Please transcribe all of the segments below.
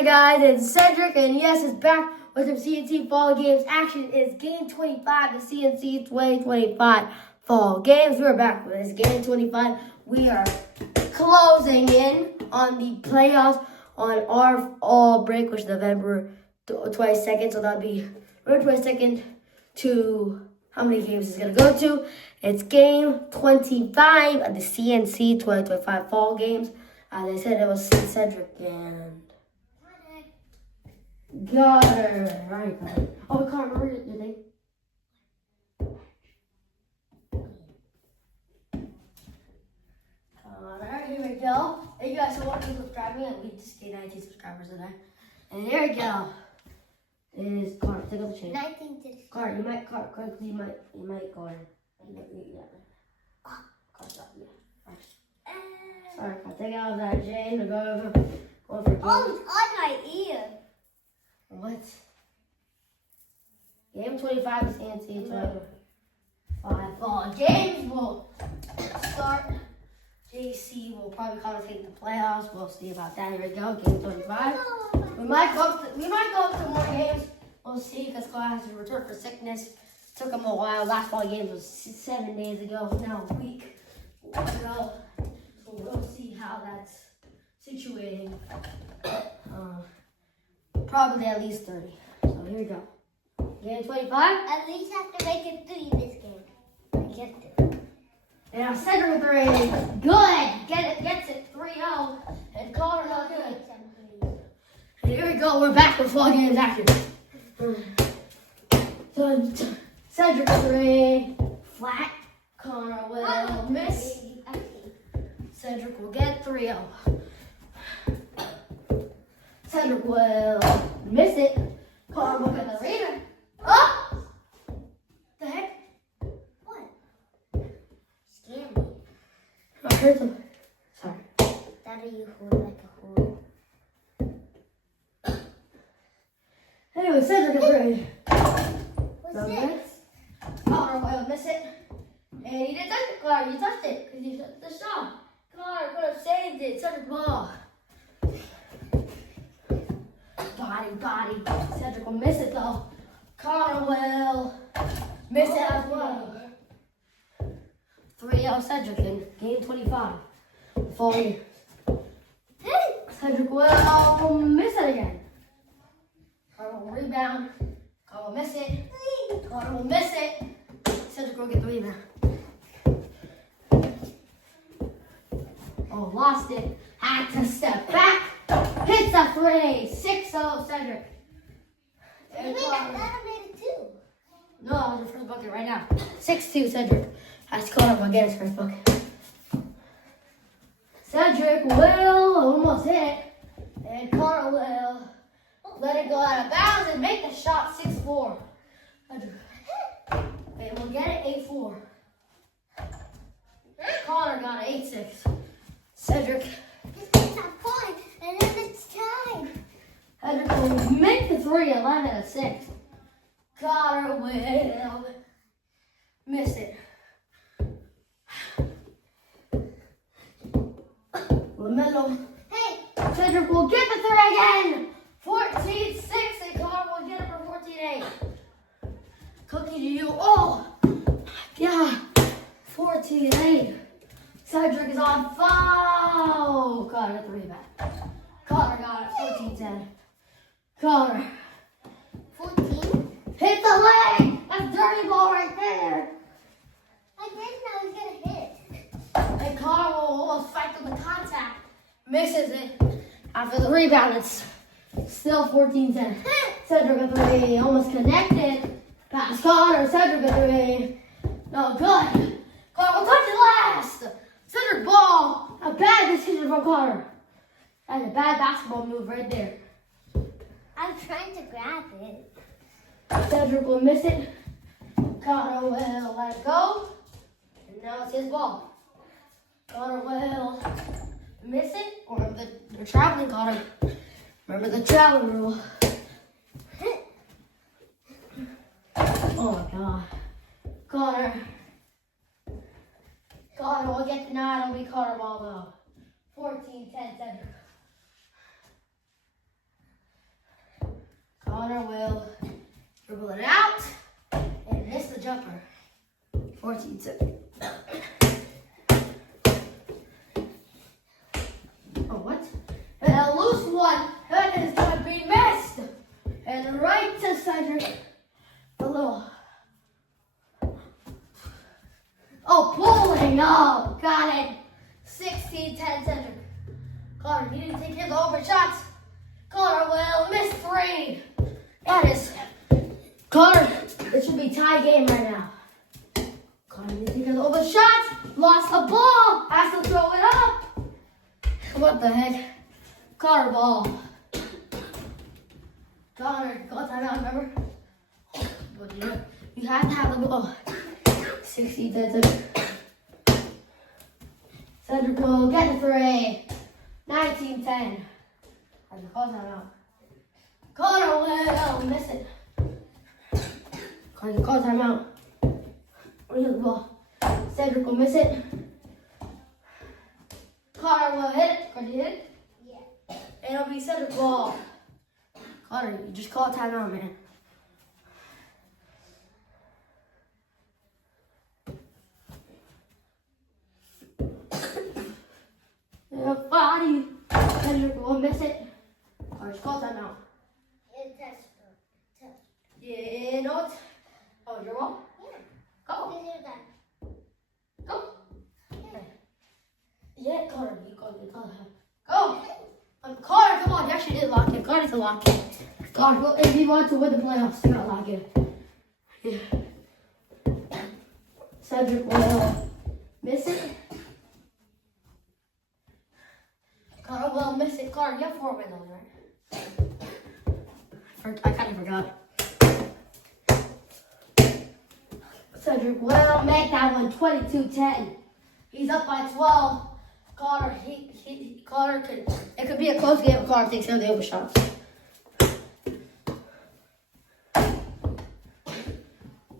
up, guys? It's Cedric, and yes, it's back with some CNC Fall Games action. It's Game 25, the CNC 2025 Fall Games. We're back with this Game 25. We are closing in on the playoffs on our All Break, which is November 22nd. So that'll be November 22nd to how many games it's going to go to. It's Game 25 of the CNC 2025 Fall Games. They said it was Cedric and got her. Right. Oh, we can't remember your name. Alright, here we go. If you guys are watching, subscribing, and we just get 19 subscribers today. And here we go. Is Carter, take off the chain. 19 subscribers. Carter, you might go in. Carter, stop. Yeah. Sorry, I'll take it off that chain and go for game. Oh, it's on my ear. What? Game 25 is CNC 25 Fall Games will start. JC will probably commentate the playoffs. We'll see about that. Here we go, Game 25. We might go up to more games. We'll see because class has returned for sickness. Took him a while. Last Fall Games was 7 days ago. Now a week ago. We'll see how that's situating. Probably at least 30. So here we go. Game 25. At least have to make it 3 this game. I get it. And our Cedric 3. Good. Gets it 3-0. And Connor not good. And here we go. We're back with Fall Games action. So Cedric 3. Flat. Connor will miss. Cedric will get 3-0. Cedric will miss it. Connor will get the rebound. Oh! The heck? What? Scared me. I heard them. Sorry. That you hold like a hole. Anyway, Cedric is ready. What's this? Connor will miss it. And he didn't touch it, Connor. You touched it because you shot the shot. Connor could have saved it. Cedric ball. Body. Cedric will miss it though. Connor will miss it as well. 3-0 Cedric in Game 25. Fall Games. Cedric will miss it again. Connor will rebound. Connor will miss it. Connor will miss it. Cedric will get the rebound. Oh, lost it. Had to step back. Hits a 3. 6-0 Cedric. You mean that made it 2? No, that was the first bucket right now. 6-2 Cedric. Has caught up again his first bucket. Cedric will almost hit. And Connor will let it go out of bounds and make the shot 6-4. Cedric. And we'll get it 8-4. Connor got it 8-6. Cedric. Just get that point, and then it's time. Cedric will make the 3, 11-6. Connor will miss it. Middle. Hey. Cedric will get the 3 again. 14-6, and Connor will get it for 14-8. Cookie to you. Oh, yeah. 14-8. Cedric is on foul. Connor got the rebound. Connor got it. 14-10. Connor. 14? Hit the leg. That's dirty ball right there. I didn't know I was going to hit. And Connor will almost fight through the contact. Misses it. After the rebound, it's still 14-10. Cedric got the 3. Almost connected. Pass Connor. Cedric got the 3. No good. Connor will touch it last. Cedric ball. A bad decision from Connor. That's a bad basketball move right there. I'm trying to grab it. Cedric will miss it. Connor will let it go. And now it's his ball. Connor will miss it. Or the traveling Connor. Remember the traveling rule. Oh my God. Connor will get denied. It'll be Connor ball though. 14-10 Cedric. Connor will dribble it out and miss the jumper. 14-2. Oh, what? And a loose one. That is going to be missed. And right to Cedric. A little. Oh, pulling. Oh, got it. 16-10 Cedric. Connor, he didn't take his over shots. Connor will miss 3. That is. Connor, it should be tie game right now. Connor didn't take his over shots. Lost the ball. Has to throw it up. What the heck? Connor ball. Connor, go timeout, remember? But you have to have the ball. 60-10 Cedric. Cedric will get the 3. 19-10. I can call timeout. Connor will miss it. I can call timeout. Where's the ball? Cedric will miss it. Connor will hit it. Can you hit it? Yeah. And it'll be Cedric ball. Connor, you just call timeout, man. Body. Cedric will miss it. Connor, just call timeout. And test. Yeah, no, it's. Oh, your ball? Yeah. Go. This is done. Go. Yeah. Yeah, Connor, you call it. Go. Connor, come on. You actually did lock it. Connor to lock it. Connor, if you want to win the playoffs, you gotta lock it. Yeah. Cedric will miss it. Connor will miss it. Connor, you have 4 wins on right? I kind of forgot. Cedric will make that one 22-10. He's up by 12. Connor, Connor could. It could be a close game if Connor takes some of the overshots.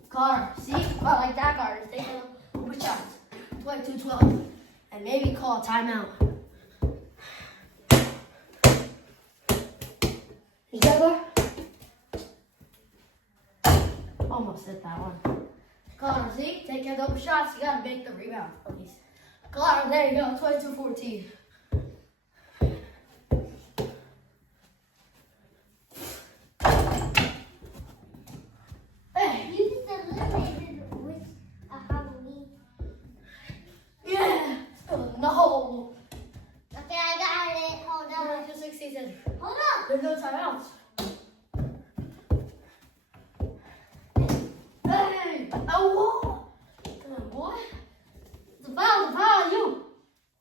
Connor, see? I like that Connor. He's taking overshots. 22-12. And maybe call a timeout. You got there? Almost hit that one. Connor, see? Take your double shots. You gotta make the rebound, please. Connor, there you go. 22-14. Hey. You just eliminated with a Halloween. Yeah. Oh, no. Okay, I got it. Hold on. 22-16. Hold on. There's no timeouts. Hey! Oh, come on, boy. It's a foul, you.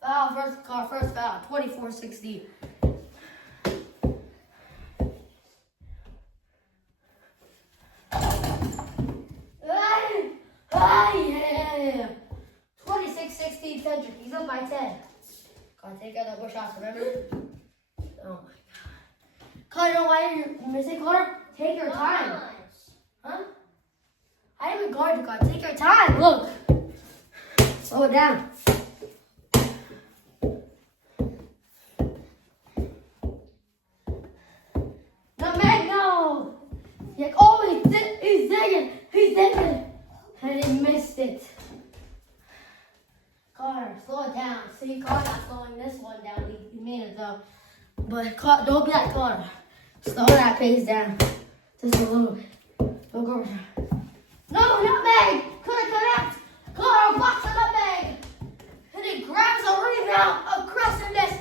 Foul, first foul. 24-16. Hey! Yeah! 26-16 Cedric. He's up by 10. Gotta take out that bush shots, remember? Oh my god. Connor, why are you missing? Connor, take your time. Huh? I haven't guarded, God. Take your time. Look. Slow it down. No. Yeah, oh, he's digging. And he missed it. Connor, slow it down. See, Connor not slowing this one down. He made it though. But don't be like Connor. Slow that pace down. Just a little bit. Don't go over there. No, nutmeg! Couldn't connect! Connor blocks the nutmeg! And he grabs a rebound across the miss.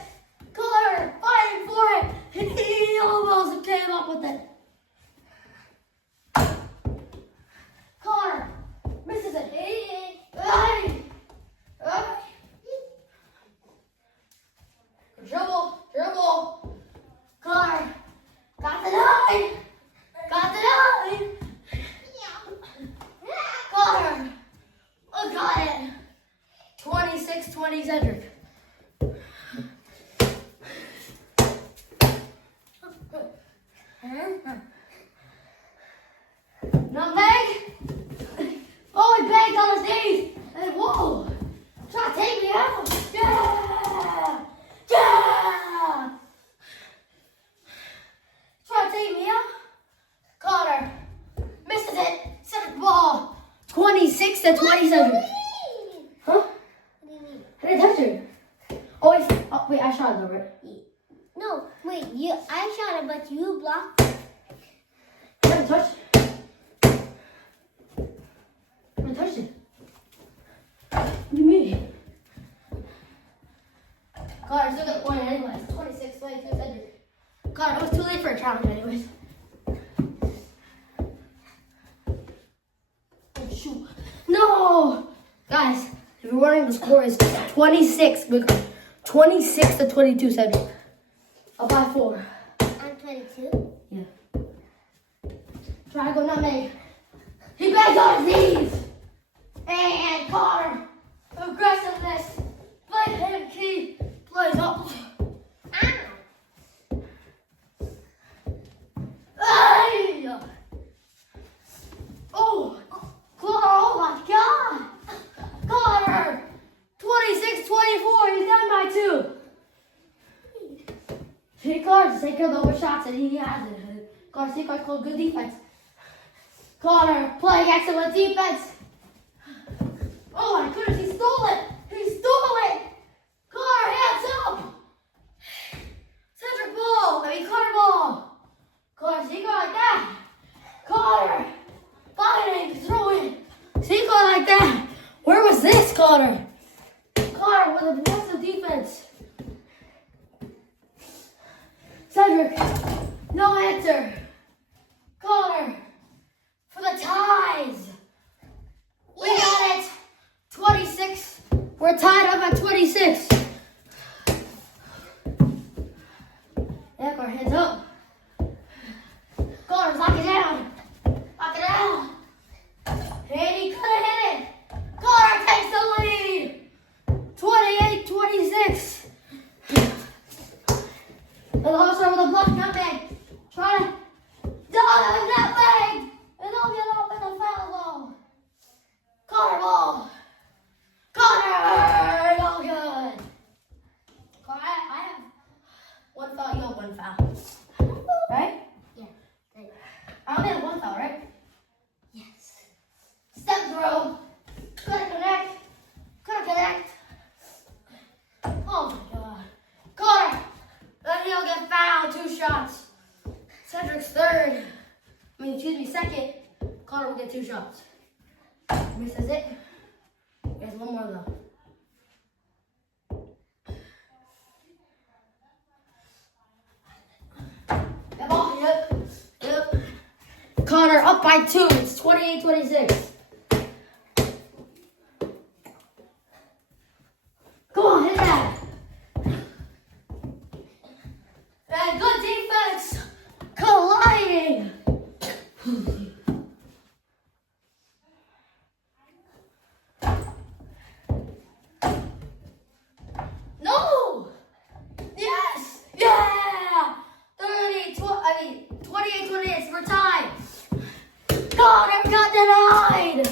Connor fighting for it! And he almost came up with it. Connor misses it. Hey! Dribble. Connor got the 9! Connor! Oh, got it! 26-20 Cedric. Nutmeg! Oh, he banged on his knees! And whoa! Try to take me out! Yeah! Try to take me out! 20, Cedric. Huh? What do you mean? I didn't touch it. Oh, wait, I shot it though, right? No, wait, I shot it, but you blocked it. I haven't touched it. I haven't touched it. What do you mean? God, I still got the point anyways. 26, 22, Cedric. God, it was too late for a challenge anyways. Oh, shoot. No! Guys, if you're wondering, the score is 26. 26 to 22, Cedric. Up by 4. I'm 22. Yeah. Try to go nutmeg. He begs on his knees. And Connor. Aggressiveness. Play him key. Plays up. Ow. Ay! Oh, Connor, oh my God. Connor. 26-24. He's down by 2. Take cards, take care of the shots that he has it. Connor, take cards called good defense. Connor, playing excellent defense. Oh my goodness, he stole it. He stole it. Connor, hands up. Cedric ball. Connor ball. Connor, see Connor like that. Connor, fighting, throwing. See Connor like that. Where was this, Connor? Connor with a massive defense. Cedric, no answer. Connor, for the ties. We got it. 26. We're tied up at 26. Yeah, Connor, hands up. Connor, lock it down. Lock it down. And he couldn't hit it. Connor takes the lead. 28-26. And also with a block nutmeg. Try to dive nutmeg. And don't get off in the foul ball. Connor ball. Connor, no good. Connor, I have one foul, you have one foul. Right? Yeah. Right. I only have one foul, right? Yes. Step throw. Couldn't connect. Couldn't connect. Oh my God. Connor. Then he'll get fouled. 2 shots. Cedric's third. Second. Connor will get 2 shots. Misses it. There's one more though. That ball. Yep. Connor up by 2. It's 28-26. Come on, hit that. And good defense. Colliding. No. Yes. Yeah. 28-28. We're tied. Connor got denied.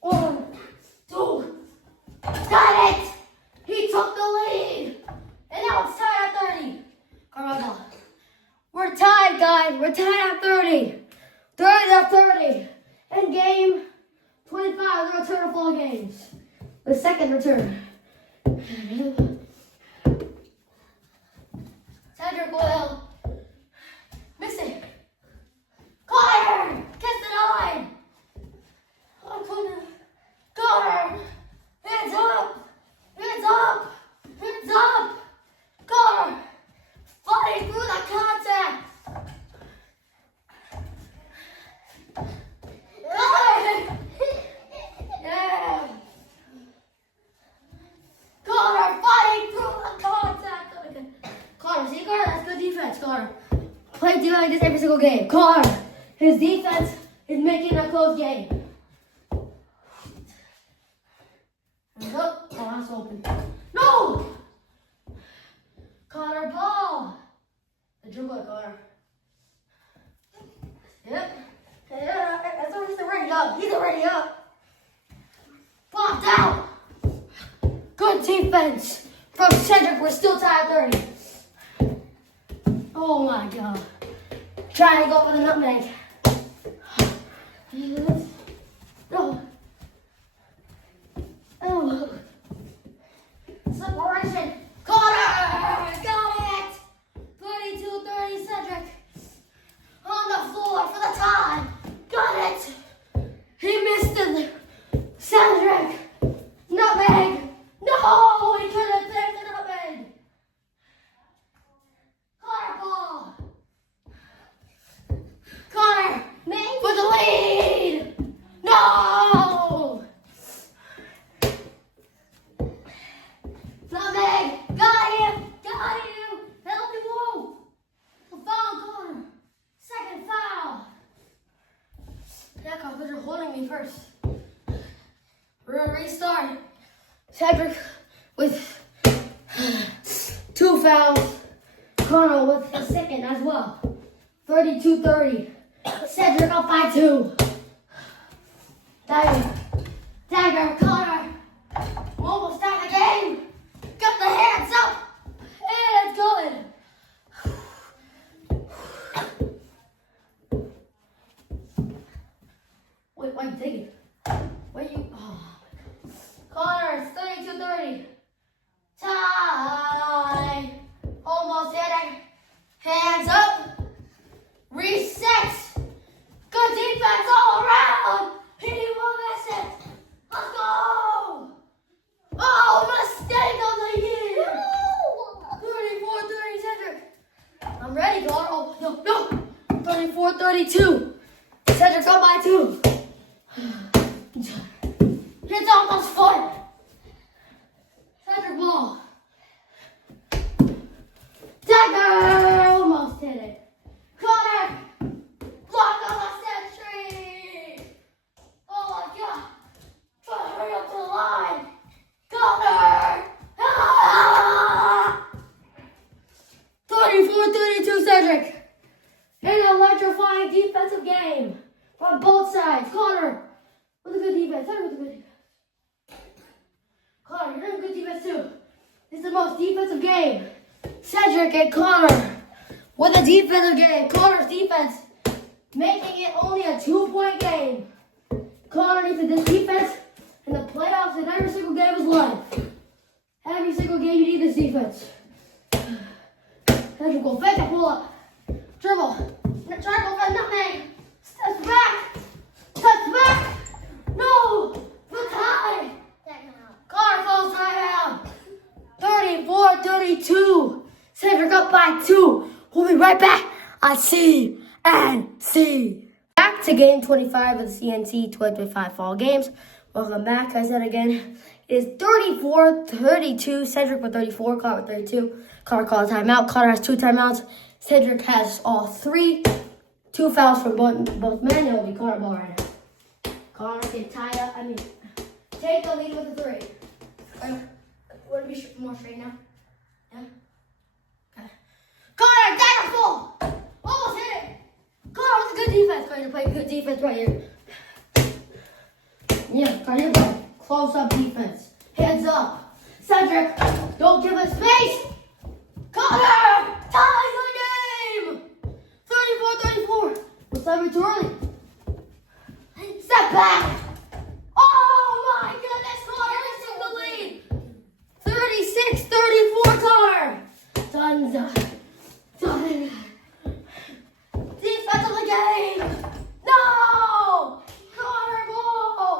One, 2. Got it. He took the lead. And now it's tied at 30. Carmelo. We're tied, guys. We're tied at 30. 30-30. And game 25, the return of all games. The second return. Cedric will miss it. Connor gets denied. Oh, Connor. Connor. Hands up. Hands up. Hands up. Connor. Fighting through the contact. Connor. Yeah. Connor fighting through the contact. Connor, see Connor? That's good defense, Connor. Play defense like this every single game. Connor, his defense is making a close game. Oh, that's open. No! Connor ball. The dribble, Connor. Yep. That's already up. He's already up. Popped out. Good defense from Cedric. We're still tied at 30. Oh my God. Try to go for the nutmeg. Yes. No. Oh. Separation. Connor! Got it! 32-30 Cedric. On the floor for the tie. Got it! He missed it. Cedric. Nutmeg. No! He couldn't take the nutmeg. Connor ball. Connor for the lead. No! Nutmeg. Got him. Got him. Help him move. A foul, Connor. Second foul. Yeah, because you're holding me first. We're going to restart. Cedric with 2 fouls. Connor with a second as well. 32-30. Cedric up by 2. Dagger, Connor. We're almost out of the game. Got the hands up. And it's going. Wait, why are you taking? Why you? Oh my God. Connor, it's 32-30. Tie. Almost hit it. Hands up. Reset. Good defense all around. He will miss it. Let's go. Oh, mistake of the year. 34-30 Cedric. I'm ready, Connor. Oh, no. 34-32. Cedric's up by 2. It's almost fun. Cedric ball. Dagger! Almost hit it. Connor! Block on the century! Oh my God! Try to hurry up to the line! Connor! Ah! 34-32 Cedric! An electrifying defensive game from both sides. Connor with a good defense. Cedric with a good defense. Connor, you're doing good defense too. This is the most defensive game. Cedric and Connor with a defensive game. Connor's defense making it only a 2-point game. Connor needs this defense in the playoffs, and every single game is life. Every single game you need this defense. Cedric will fake a pull up. Dribble. Try to go for a nutmeg. Steps back. Steps back. No. The tie. Connor falls right out. 34-32. Cedric up by 2. We'll be right back on CNC. Back to game 25 of the CNC 2025 Fall Games. Welcome back. I said again, it is 34-32. Cedric with 34. Connor with 32. Connor called a timeout. Connor has 2 timeouts. Cedric has all 3. 2 fouls from both men. It will be Connor ball right now. Connor can tie up. Take the lead with a 3. Want to be more straight now? Yeah? Okay. Connor, dagger full! Almost hit it! Connor with a good defense. Connor, play good defense right here. Yeah, Connor, here we go. Close-up defense. Hands up. Cedric, don't give us space! Connor! Ties the game! 34-34. What's up, too early? Step back! Oh my goodness, Connor, this is the lead. 36-34, Connor. Done. Defense of the game. No! Connor ball.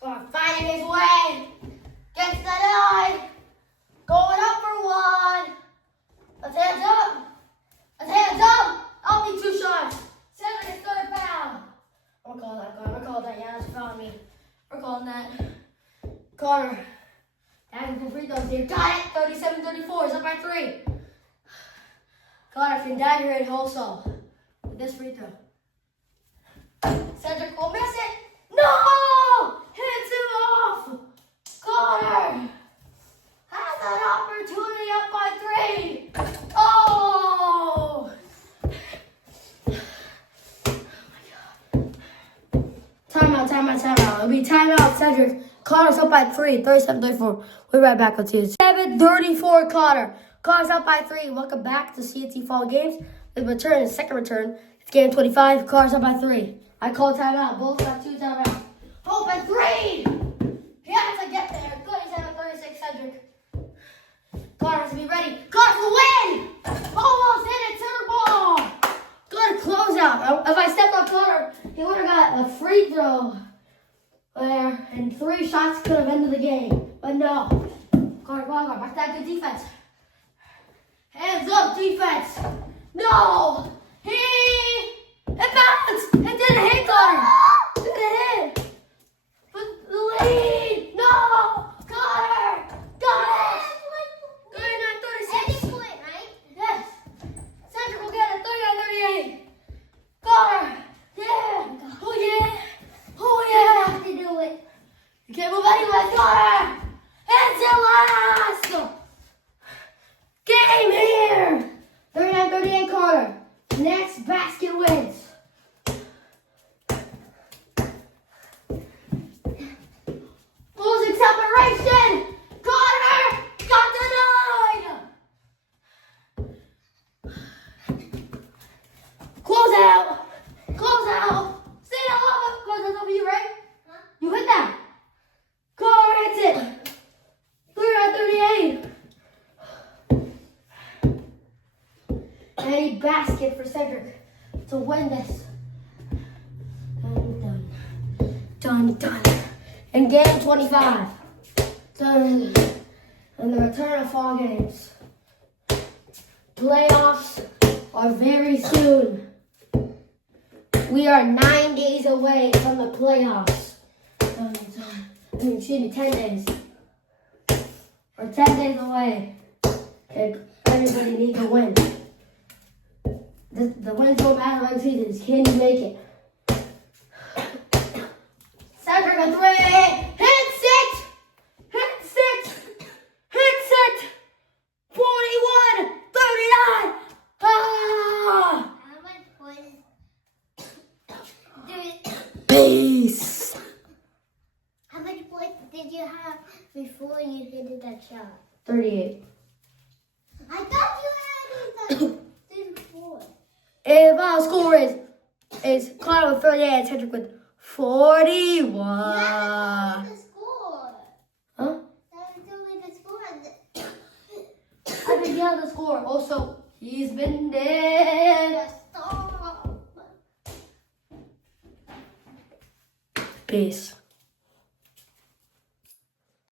Connor finding his way. Gets the line. Going up for 1. Let's hands up. Let's hands up. I'll need 2 shots. Cedric is 3rd foul. We're calling that, Connor. We're calling that. Yeah, that's fouling me. We're calling that. Connor. Adding for free throws here. Got it. 37-34. It's up by 3. Connor can dagger it also with this free throw. Cedric will miss it. No! Hits him off. Connor has an opportunity up by 3. Oh! Timeout. It'll be timeout, Cedric. Connor's up by 3, 37-34. We'll be right back on Tuesday. 7-34, Connor. Connor's up by 3. Welcome back to CNC Fall Games. The return is second return. It's Game 25, Cards up by 3. I call timeout. Both got 2 timeouts. Hope at 3! He has to get there. Good, he's at 36, Cedric. Carter has to be ready. Carter will win! Almost hit it, turn ball! Good closeout. If I stepped on Carter, he would have got a free throw there, and 3 shots could have ended the game. But no. Carter, back that good defense. Hands up, defense. No! It bounced! It didn't hit, Carter! It didn't hit! But the lead! No! Carter! Got it! 39-36. Right? Yes. Cedric will get it. 39-38. Carter! Yeah! Oh yeah! Oh yeah! Have to do it. You can't move anyway, Carter! It's your last game here! 39-38, Carter. Next basket wins. Losing separation. Carter got denied. Close out. Close out. Stay on. Close out. You right? Huh? You hit that. Carter hits it. 39-38. Any basket for Cedric to win this. Done. And game 25. Done. And the return of fall games. Playoffs are very soon. We are 9 days away from the playoffs. Excuse me, 10 days. We're 10 days away. And everybody needs to win. The wins don't matter on seasons. Can you make it? Cedric a 3. Hits it! Hits it! Hits it! 41! 39! Ah! How much points? Peace! How much points did you have before you hit that shot? 38. I thought you had it before. If our score is Connor with 38 and Cedric with 41. That's the score. Huh? That's only the score. I didn't yell the score. Also, he's been dead. Stop. Peace.